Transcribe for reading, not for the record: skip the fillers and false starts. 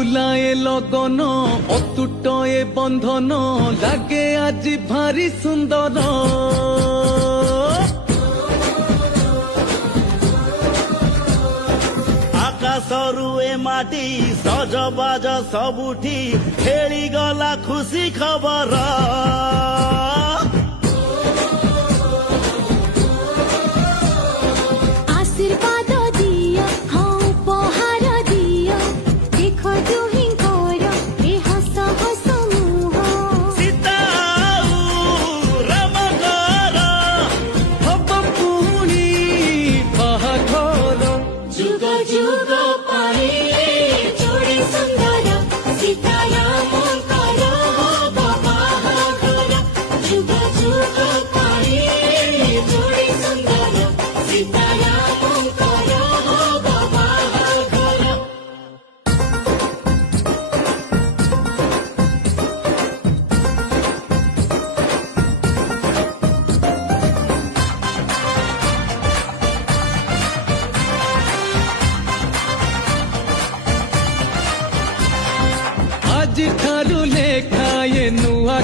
झुलाए लगन अतुट ए बंधन लागे आज भारी सुंदर आकाशरू ए माटी सजबाज सबुठी खेली गला खुशी खबर आशीर्वाद दियो हाँ उपहार दियो देखो दुहिंकर ए हस हस मुह सीता रामकर हब पुणी बाहाघर जुग जुग पाए जोड़ी सुंदर सीतारामकर हब बाहाघर जुग जुग पाए जोड़ी सुंदर सीतारामकर हब बाहाघर आज ठारू लेखा ये नुआ